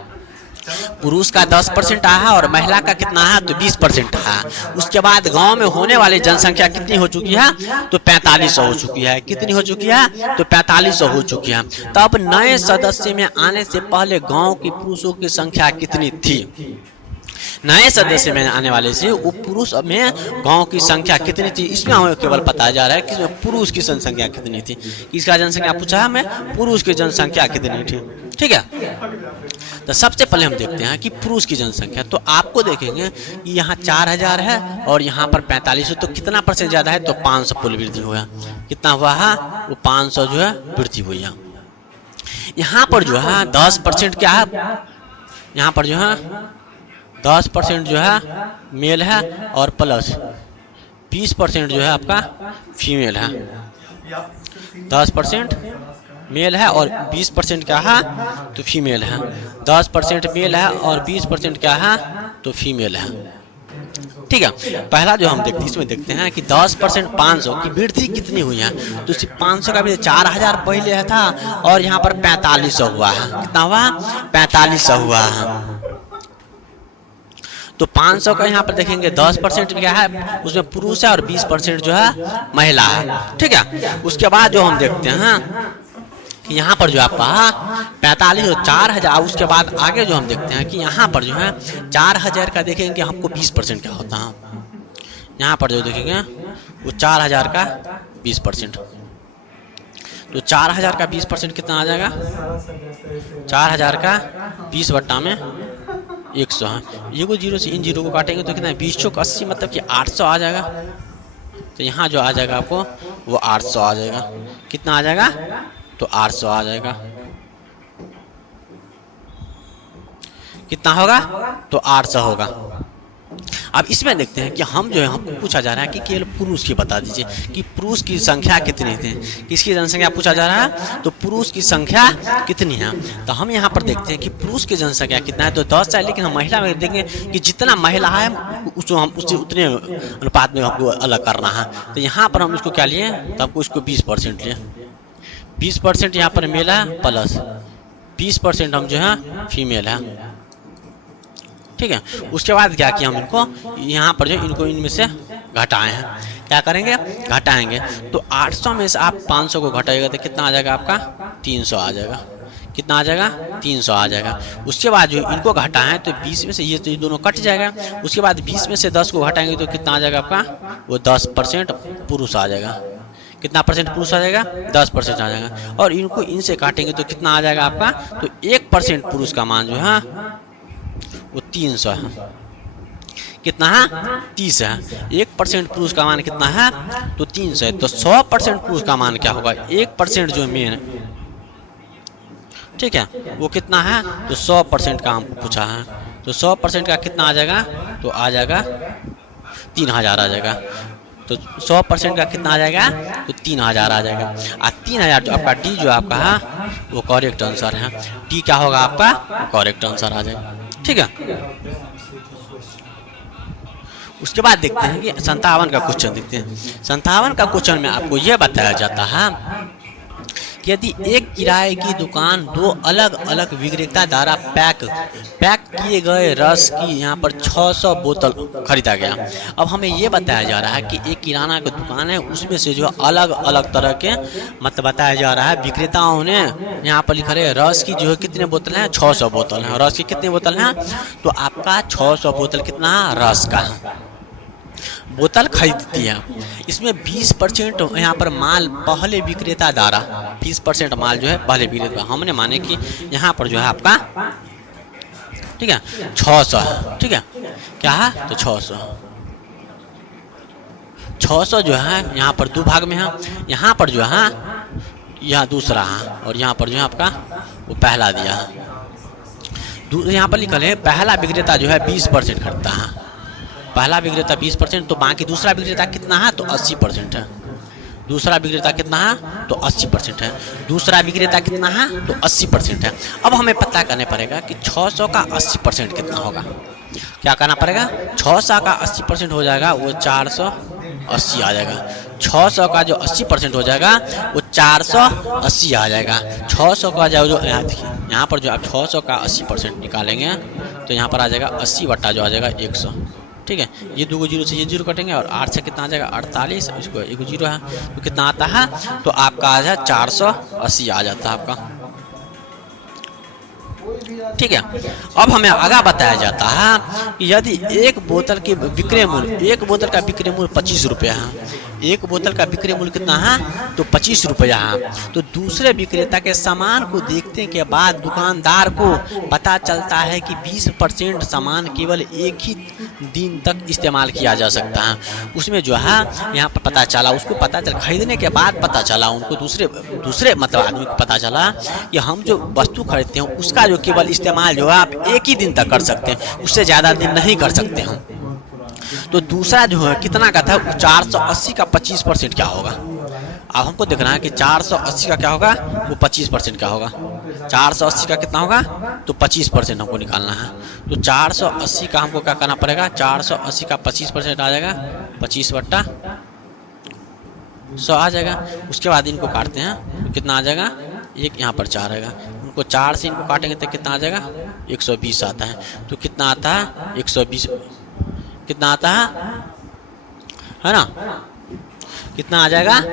पुरुष का 10% है और महिला का कितना है? तो 20% है। उसके बाद गांव में होने वाली जनसंख्या कितनी हो चुकी है? तो 4500 हो चुकी है। कितनी हो चुकी है? तो 4500 हो चुकी है। तब नए सदस्य में आने से पहले गांव की पुरुषों की संख्या कितनी थी? नए सदस्य में आने वाले से वो पुरुष में गांव की संख्या कितनी थी, इसमें हमें केवल बताया जा रहा है कि पुरुष की जनसंख्या कितनी थी। किसका जनसंख्या पूछा है हमें? पुरुष की जनसंख्या कितनी थी, ठीक है। तो सबसे पहले हम देखते हैं कि पुरुष की जनसंख्या। तो आपको देखेंगे कि यहाँ 4000 है और यहाँ पर 4500, तो कितना % ज़्यादा है? तो 500 कुल वृद्धि हुआ। कितना हुआ है? वो 500 जो है वृद्धि हुई है। यहाँ पर जो है 10% क्या है? यहाँ पर जो है 10% जो है मेल है और प्लस 20% जो है आपका फीमेल है, 10% मेल है और 20% क्या है तो फीमेल है। 10% मेल है और 20% क्या है तो फीमेल है। ठीक है, पहला जो हम देखते इसमें देखते हैं कि 10% 500 की वृद्धि कितनी हुई है। तो सिर्फ 500 का भी 4000 पहले है था और यहाँ पर 4500 हुआ है। कितना हुआ 4500 हुआ है। तो 500 का यहाँ पर देखेंगे 10% क्या है उसमें पुरुष है और 20% जो है महिला है। ठीक है, उसके बाद जो हम देखते हैं कि यहाँ पर जो आपका 45 और 4000, उसके बाद आगे जो हम देखते हैं कि यहाँ पर जो है 4000 का देखेंगे हमको 20% क्या होता है। यहाँ पर जो देखेंगे वो 4000 का 20%, तो 4000 का 20% कितना आ जाएगा 4000 का 20 बट्टा में 100 है। ये को जीरो से इन जीरो को काटेंगे तो कितना है 20 चौक 80 मतलब कि 800 आ जाएगा। तो यहाँ जो आ जाएगा आपको वो 800 आ जाएगा। कितना आ जाएगा तो 800 आ जाएगा। कितना होगा तो 800 होगा। अब इसमें देखते हैं कि हम जो है हमको पूछा जा रहा है कि केवल पुरुष की बता दीजिए कि पुरुष की संख्या कितनी थी। किसकी जनसंख्या पूछा जा रहा है तो पुरुष की संख्या कितनी है। तो हम यहाँ पर देखते हैं कि पुरुष की जनसंख्या कितना है तो 10 है, लेकिन हम महिला में देखेंगे कि जितना महिला है उसको हम उससे उतने अनुपात में हमको अलग करना है। तो यहाँ पर हम इसको क्या लिए तो हमको इसको 20% लिए। 20% यहाँ पर मेल है प्लस 20% हम जो है फीमेल है। ठीक है, उसके बाद क्या किया हम इनको यहाँ पर जो इनको इनमें से घटाए हैं। क्या करेंगे घटाएंगे तो 800 में से आप 500 को घटाएगा तो कितना आ जाएगा आपका 300 आ जाएगा। कितना आ जाएगा 300 आ जाएगा। उसके बाद जो इनको घटाएं तो 20 में से ये तो ये दोनों कट जाएगा। उसके बाद 20 में से 10 को घटाएंगे तो कितना आ जाएगा आपका वो 10% पुरुष आ जाएगा। कितना परसेंट पुरुष आ जाएगा 10% आ जाएगा। और इनको इनसे काटेंगे तो कितना आ जाएगा आपका तो 1% पुरुष का मान जो है वो 300 है। कितना है 30 है। 1% पुरुष का मान कितना है तो 300 है। तो 100% पुरुष का मान क्या होगा 1% जो मेन, ठीक है वो कितना है तो 100% का हमको पूछा है। तो 100% का कितना आ जाएगा तो आ जाएगा 3000 आ जाएगा। तो 100% का कितना आ जाएगा तो 3000 आ जाएगा। और 3000 जो आपका डी जो आपका है वो करेक्ट आंसर है। डी क्या होगा आपका करेक्ट आंसर आ जाएगा। ठीक है, उसके बाद देखते हैं कि 57 का क्वेश्चन देखते हैं। 57 का क्वेश्चन में आपको यह बताया जाता है कि यदि एक किराए की दुकान दो अलग अलग विक्रेता द्वारा पैक किए गए रस की यहाँ पर 600 बोतल खरीदा गया। अब हमें ये बताया जा रहा है कि एक किराना की दुकान है उसमें से जो अलग अलग तरह के मतलब बताया जा रहा है विक्रेताओं ने यहाँ पर लिखा है रस की जो है कितने बोतल हैं 600 बोतल हैं। रस की कितने बोतल हैं तो आपका 600 बोतल कितना रस का है बोतल खरीदती है। इसमें 20% यहाँ पर माल पहले विक्रेता द्वारा 20% माल जो है पहले विक्रेता हमने माने कि यहाँ पर जो है आपका ठीक है 600 है। ठीक है क्या है तो 600 जो है यहाँ पर दो भाग में है। यहाँ पर जो है यह दूसरा है और यहाँ पर जो है आपका वो पहला दिया है। यहाँ पर लिखल है पहला विक्रेता जो है 20% खरीदता है। पहला विक्रेता 20% तो बाकी दूसरा विक्रेता कितना है तो 80% है। दूसरा विक्रेता कितना है तो 80% है। दूसरा विक्रेता कितना है तो 80% है। अब हमें पता करने पड़ेगा कि 600 का 80% कितना होगा। क्या करना पड़ेगा 600 का 80% हो जाएगा वो 480 आ जाएगा। 600 का जो 80% हो जाएगा वो 480 आ जाएगा। 600 का जो यहाँ पर जो आप 600 का 80% निकालेंगे तो यहाँ पर आ जाएगा 80 बट्टा जो आ जाएगा 100। ठीक है, ये दो जीरो से ये जीरो कटेंगे और 8 से कितना आ जाएगा 48। इसको एक जीरो है तो कितना आता है तो आपका आ जाए 480 आ जाता है आपका। ठीक है, अब हमें आगे बताया जाता है कि यदि एक बोतल के विक्रय मूल्य एक बोतल का विक्रय मूल्य 25 रुपया है। एक बोतल का विक्रय मूल्य कितना है तो 25 रुपया है। तो दूसरे विक्रेता के सामान को देखने के बाद दुकानदार को पता चलता है कि 20% सामान केवल एक ही दिन तक इस्तेमाल किया जा सकता है। उसमें जो है यहाँ पर पता चला उसको पता चला खरीदने के बाद पता चला उनको दूसरे मतलब आदमी को पता चला कि हम जो वस्तु खरीदते हैं उसका जो केवल इस्तेमाल जो है आप एक ही दिन तक कर सकते हैं, उससे ज़्यादा दिन नहीं कर सकते हम। तो दूसरा जो है कितना का था 480 का 25% क्या होगा अब हमको देखना है कि 480 का क्या होगा, वो 25% का होगा। 480 का कितना होगा, तो 25% हमको निकालना है। तो 480 का हमको क्या करना पड़ेगा, 480 का 25% आ जाएगा, 25/100 आ जाएगा। उसके बाद इनको काटते हैं तो कितना आ जाएगा, एक यहाँ पर 4 आएगा, उनको 4 से इनको काटेंगे तो कितना आ जाएगा, 120 आता है। तो कितना आता है, 120 कितना आता है ना, कितना आ जाएगा,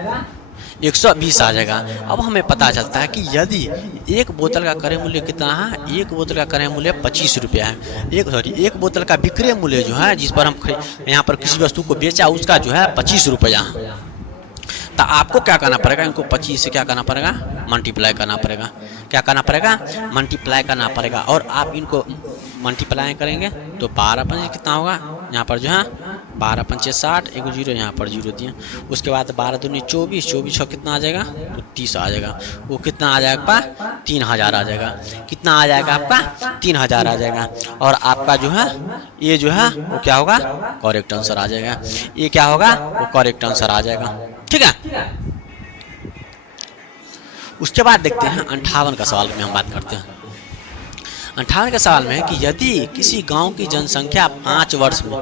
120 आ जाएगा। अब हमें पता चलता है कि यदि एक बोतल का क्रय मूल्य कितना है, एक बोतल का क्रय मूल्य 25 रुपया है, एक बोतल का विक्रय मूल्य जो है, जिस पर हम यहाँ पर किसी वस्तु को बेचा, उसका जो है 25 रुपया है। तो आपको क्या करना पड़ेगा, इनको 25 से क्या करना पड़ेगा, मल्टीप्लाई करना पड़ेगा। क्या करना पड़ेगा, मल्टीप्लाई करना पड़ेगा। और आप इनको मल्टीप्लाई करेंगे तो 12 पंजे कितना होगा, यहाँ पर जो है 12 पंचे 60, एक जीरो यहाँ पर जीरो दिए। उसके बाद 12 दूनी 24, 24 का कितना आ जाएगा, तो 30 आ जाएगा। वो कितना आ जाएगा आपका, 3000 आ जाएगा। कितना आ जाएगा आपका, 3000 आ जाएगा। और आपका जो है ये जो है वो क्या होगा, करेक्ट आंसर आ जाएगा। ये क्या होगा, वो करेक्ट आंसर आ जाएगा। ठीक है। उसके बाद देखते हैं 58 का सवाल में हम बात करते हैं। 58 के सवाल में है कि यदि किसी गांव की जनसंख्या 5 वर्ष में,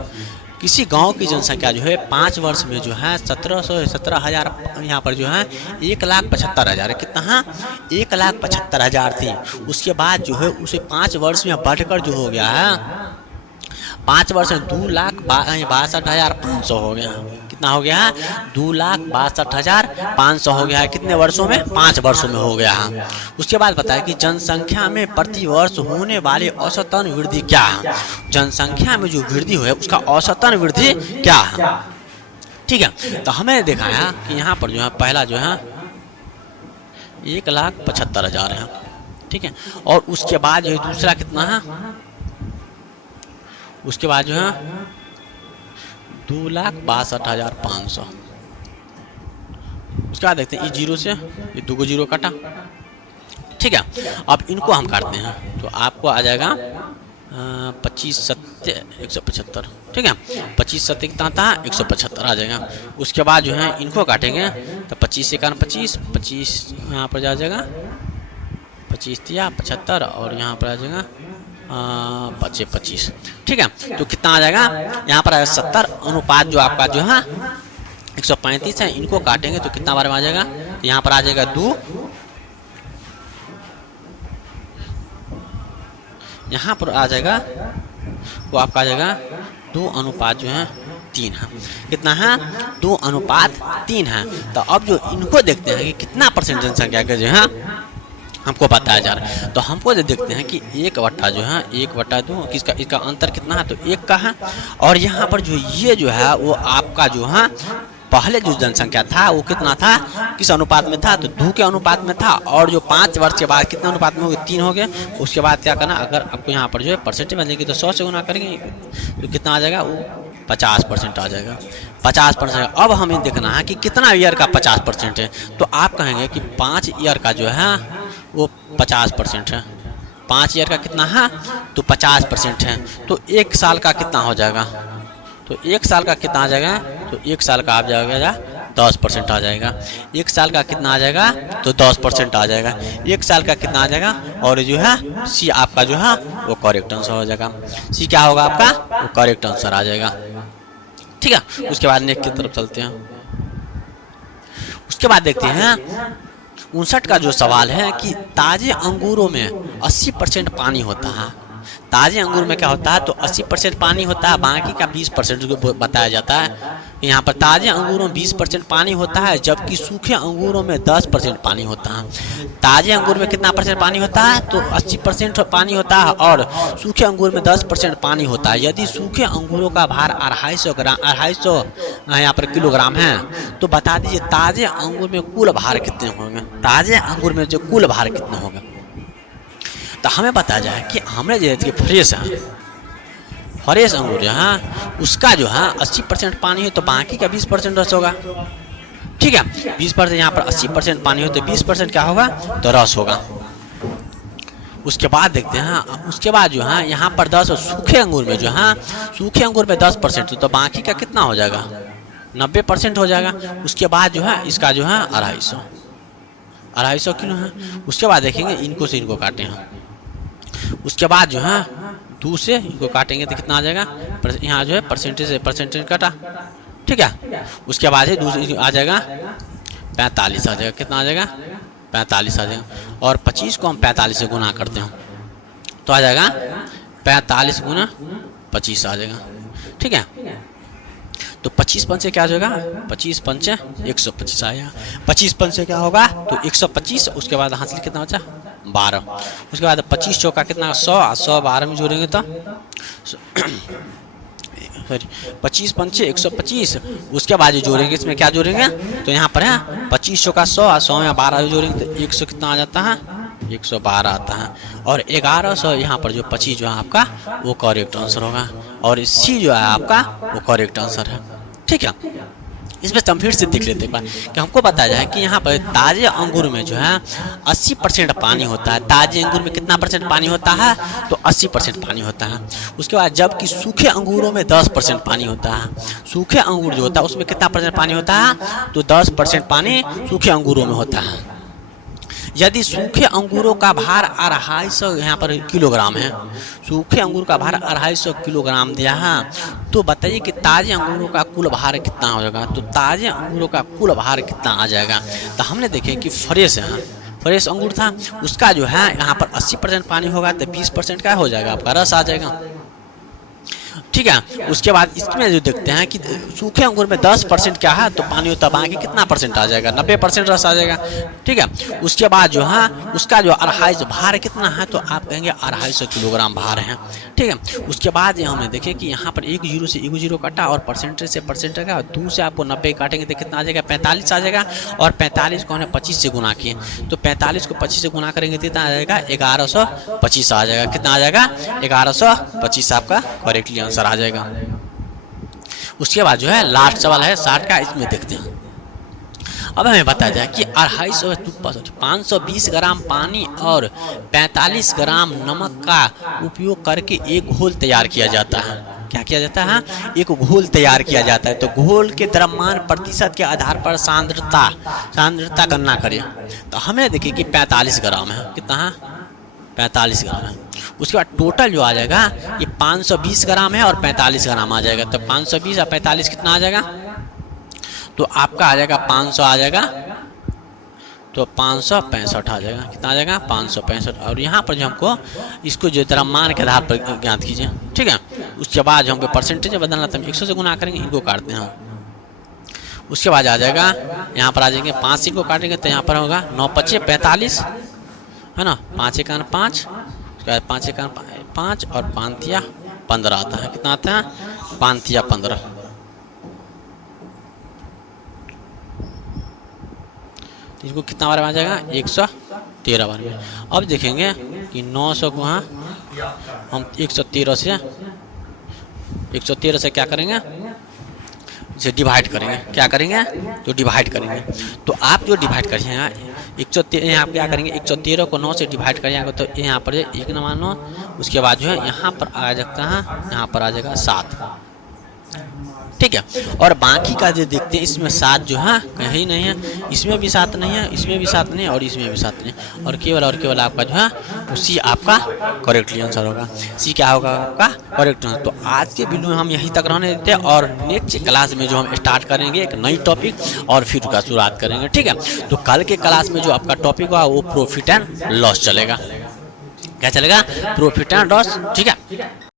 किसी गांव की जनसंख्या जो है 5 वर्ष में जो है 17,000 यहाँ पर जो है 1,75,000 कितना है, 1,75,000 थी। उसके बाद जो है उसे 5 वर्ष में बढ़कर जो हो गया है, 5 वर्ष में 2,62,500 हो गया। कितना हो गया है, 2,62,500 हो गया है। कितने वर्षों में, 5 वर्षों में हो गया है। उसके बाद बताया कि जनसंख्या में प्रति वर्ष होने वाली औसतन वृद्धि क्या है। जनसंख्या में जो वृद्धि है उसका औसतन वृद्धि क्या है। ठीक है। तो हमें देखा है कि यहाँ पर जो है पहला जो है 1,75,000 है। ठीक है। और उसके बाद जो दूसरा कितना है, उसके बाद जो है 2,62,500। उसके बाद देखते हैं ये जीरो से ये 2 जीरो कटा। ठीक है। अब इनको हम काटते हैं तो आपको आ जाएगा 25 सत्य 175। ठीक है। 25 सत्य कितना आता है, 175 आ जाएगा। उसके बाद जो है इनको काटेंगे तो 25 से 25 यहाँ पर जा जाएगा, 25 दिया 75 और यहाँ पर आ जाएगा 25। ठीक है। तो कितना आ जाएगा, यहाँ पर 70 अनुपात जो आपका जो है 135 है। इनको काटेंगे तो कितना बार में आ जाएगा, यहाँ पर आ जाएगा 2, यहाँ पर आ जाएगा वो आपका आ जाएगा 2 अनुपात जो है 3 है। कितना है, 2 अनुपात 3 है। तो अब जो इनको देखते हैं कि कितना परसेंट जनसंख्या का जो है हमको बताया जा रहा है। तो हमको जो देखते हैं कि 1/2 जो है 1/2 किसका, इसका अंतर कितना है, तो 1 का है। और यहाँ पर जो ये जो है वो आपका जो है पहले जो जनसंख्या था वो कितना था, किस अनुपात में था, तो 2 के अनुपात में था। और जो 5 वर्ष के बाद कितने अनुपात में हो गए, 3 हो गए। उसके बाद क्या करना, अगर आपको यहाँ पर जो है परसेंटेज मिलेगी तो 100 से गुना करेंगे तो कितना आ जाएगा, वो 50% आ जाएगा। 50%। अब हमें देखना है कि कितना ईयर का 50% है। तो आप कहेंगे कि 5 ईयर का जो है वो 50% है। 5 ईयर का कितना है, तो 50% है। तो 1 साल का कितना हो जाएगा, तो 1 साल का कितना आ जाएगा, तो 1 साल का आप जाएगा 10% आ जाएगा। 1 साल का कितना आ जाएगा, तो 10% आ जाएगा। 1 साल का कितना आ जाएगा। और जो है सी आपका जो है वो करेक्ट आंसर हो जाएगा। सी क्या होगा आपका, वो करेक्ट आंसर आ जाएगा। ठीक है। उसके बाद नेक्स्ट की तरफ चलते हैं। उसके बाद देखते हैं 59 का जो सवाल है कि ताजे अंगूरों में 80% पानी होता है। ताजे अंगूर में क्या होता है, तो 80% पानी होता है, बाकी का 20% को बताया जाता है। यहाँ पर ताजे अंगूरों में 20% पानी होता है, जबकि सूखे अंगूरों में 10% पानी होता है। ताजे अंगूर में कितना परसेंट पानी होता है, तो 80% पानी होता है और सूखे अंगूर में 10% पानी होता है। यदि सूखे अंगूरों का भार 250 यहाँ पर किलोग्राम है, तो बता दीजिए ताजे अंगूर में कुल भार कितने होंगे। ताजे अंगूर में जो कुल भार कितने होंगे, तो हमें पता जाए कि हमने जो फ्रेश है, फ्रेश अंगूर जो है उसका जो है 80% पानी है, तो बाकी का 20% रस होगा। ठीक है। 20% यहाँ पर 80% पानी हो तो 20% क्या होगा, तो रस होगा। उसके बाद देखते हैं, उसके बाद जो है यहाँ पर 10 सूखे अंगूर में जो है, सूखे अंगूर में 10% तो बाकी का कितना हो जाएगा, 90% हो जाएगा। उसके बाद जो है इसका जो है 250 किलो है। उसके बाद देखेंगे इनको से इनको काटे हैं, उसके बाद जो है 2 से इनको काटेंगे तो कितना आ जाएगा, यहाँ जो है परसेंटेज काटा, ठीक है। उसके बाद ही दूसरी आ जाएगा 45 आ जाएगा, कितना आ जाएगा 45 आ जाएगा। और 25 को हम 45 से गुना करते हैं तो आ जाएगा 45 गुना 25 आ जाएगा, ठीक है। तो 25 पंचे क्या हो जाएगा, 25 पंचे 125 आएगा। 25 पंचे क्या होगा तो 125, उसके बाद हासिल कितना बचा 12, उसके बाद 25 चौका कितना 100, 100 12 में जोड़ेंगे तो सॉरी 25 पंचे 125, उसके बाद जो जोड़ेंगे इसमें क्या जोड़ेंगे तो यहाँ पर है 25 चौका 100, 100 में 12 जोड़ेंगे तो 100 कितना आ जाता है 112 आता है। और 1100 यहाँ पर जो 25 जो है आपका वो करेक्ट आंसर होगा, और सी जो है आपका वो करेक्ट आंसर है, ठीक है। इसमें हम फिर से देख लेते हैं कि हमको बताया जाए कि यहाँ पर ताजे अंगूर में जो है 80% पानी होता है। ताजे अंगूर में कितना परसेंट पानी होता है तो 80% पानी होता है। उसके बाद जबकि सूखे अंगूरों में 10% पानी होता है। सूखे अंगूर जो होता है उसमें कितना परसेंट पानी होता है तो 10% पानी सूखे अंगूरों में होता है। यदि सूखे अंगूरों का भार 250 यहाँ पर किलोग्राम है, सूखे अंगूर का भार 250 किलोग्राम दिया है, तो बताइए कि ताजे अंगूरों का कुल भार कितना हो जाएगा। तो ताजे अंगूरों का कुल भार कितना आ जाएगा, तो हमने देखे कि फ्रेश अंगूर था, उसका जो है यहाँ पर 80% पानी होगा तो 20% क्या हो जाएगा आपका रस आ जाएगा, ठीक है। उसके बाद इसमें जो देखते हैं कि सूखे अंगूर में 10% क्या है तो पानी होता है, बाकी कितना परसेंट आ जाएगा 90% रस आ जाएगा, ठीक है। उसके बाद जो है उसका जो 250 भार कितना है तो आप कहेंगे 250 किलोग्राम भार है, ठीक है। उसके बाद हमने देखे कि यहाँ पर 1 0 से 1 0 काटा और परसेंटेज से परसेंटेज का 2 से आपको 90 काटेंगे तो कितना आ जाएगा 45 आ जाएगा। और 45 को हमने 25 से गुना किए तो 45 को 25 से गुना करेंगे तो कितना आ जाएगा 1125 आ जाएगा, कितना आ जाएगा 1125 आपका करेक्टली आंसर आ जाएगा। उसके बाद जो है लास्ट सवाल है 60 का, इसमें देखते हैं। अब हमें बताया जाए कि 520 ग्राम पानी और 45 ग्राम नमक का उपयोग करके एक घोल तैयार किया जाता है। क्या किया जाता है, एक घोल तैयार किया जाता है। तो घोल के द्रव्यमान प्रतिशत के आधार पर सांद्रता गणना करें। तो हमें देखिए कि 45 ग्राम है, कितना है 45 ग्राम है। उसके बाद टोटल जो आ जाएगा ये 520 ग्राम है और 45 ग्राम आ जाएगा। तो 520 और 45 कितना आ जाएगा तो आपका आ जाएगा 500 आ जाएगा, तो 565 आ जाएगा, कितना आ जाएगा 565। और यहाँ पर जो हमको इसको जो द्रव्यमान के आधार पर ज्ञात कीजिए, ठीक है। उसके बाद जो हमको परसेंटेज बदलना तो हम 100 से गुना करेंगे, इनको काटते हैं। उसके बाद आ जाएगा यहाँ पर आ जाएंगे 5 से इनको काटेंगे तो यहाँ पर होगा 9 5 45 है ना, 5 1 5, उसके बाद 5 1 5 और 5 तिया 15 आता है, कितना आता है 5 तिया 15। इसको कितना बार में आ जाएगा 113 बार में। अब देखेंगे कि 900 को हाँ हम 113 से क्या करेंगे, इसे डिवाइड करेंगे। क्या करेंगे तो डिवाइड करेंगे। तो आप जो डिवाइड करिएगा 113, यहाँ क्या करेंगे 113 को 9 से डिवाइड करिएगा तो यहाँ पर 1 9 9, उसके बाद जो है यहाँ पर आ जाता है, यहाँ पर आ जाएगा 7, ठीक है। और बाकी का जो देखते हैं इसमें 7 जो है कहीं नहीं है, इसमें भी 7 नहीं है, इसमें भी 7 नहीं है और इसमें भी 7 नहीं, और केवल आपका जो है उसी आपका करेक्टली आंसर होगा। सी क्या होगा आपका करेक्ट आंसर। तो आज के वीडियो में हम यहीं तक रहने देते हैं और नेक्स्ट क्लास में जो हम स्टार्ट करेंगे एक नई टॉपिक और फिर उसका शुरुआत करेंगे, ठीक है। तो कल के क्लास में जो आपका टॉपिक होगा वो प्रॉफिट एंड लॉस चलेगा। क्या चलेगा प्रॉफिट एंड लॉस, ठीक है।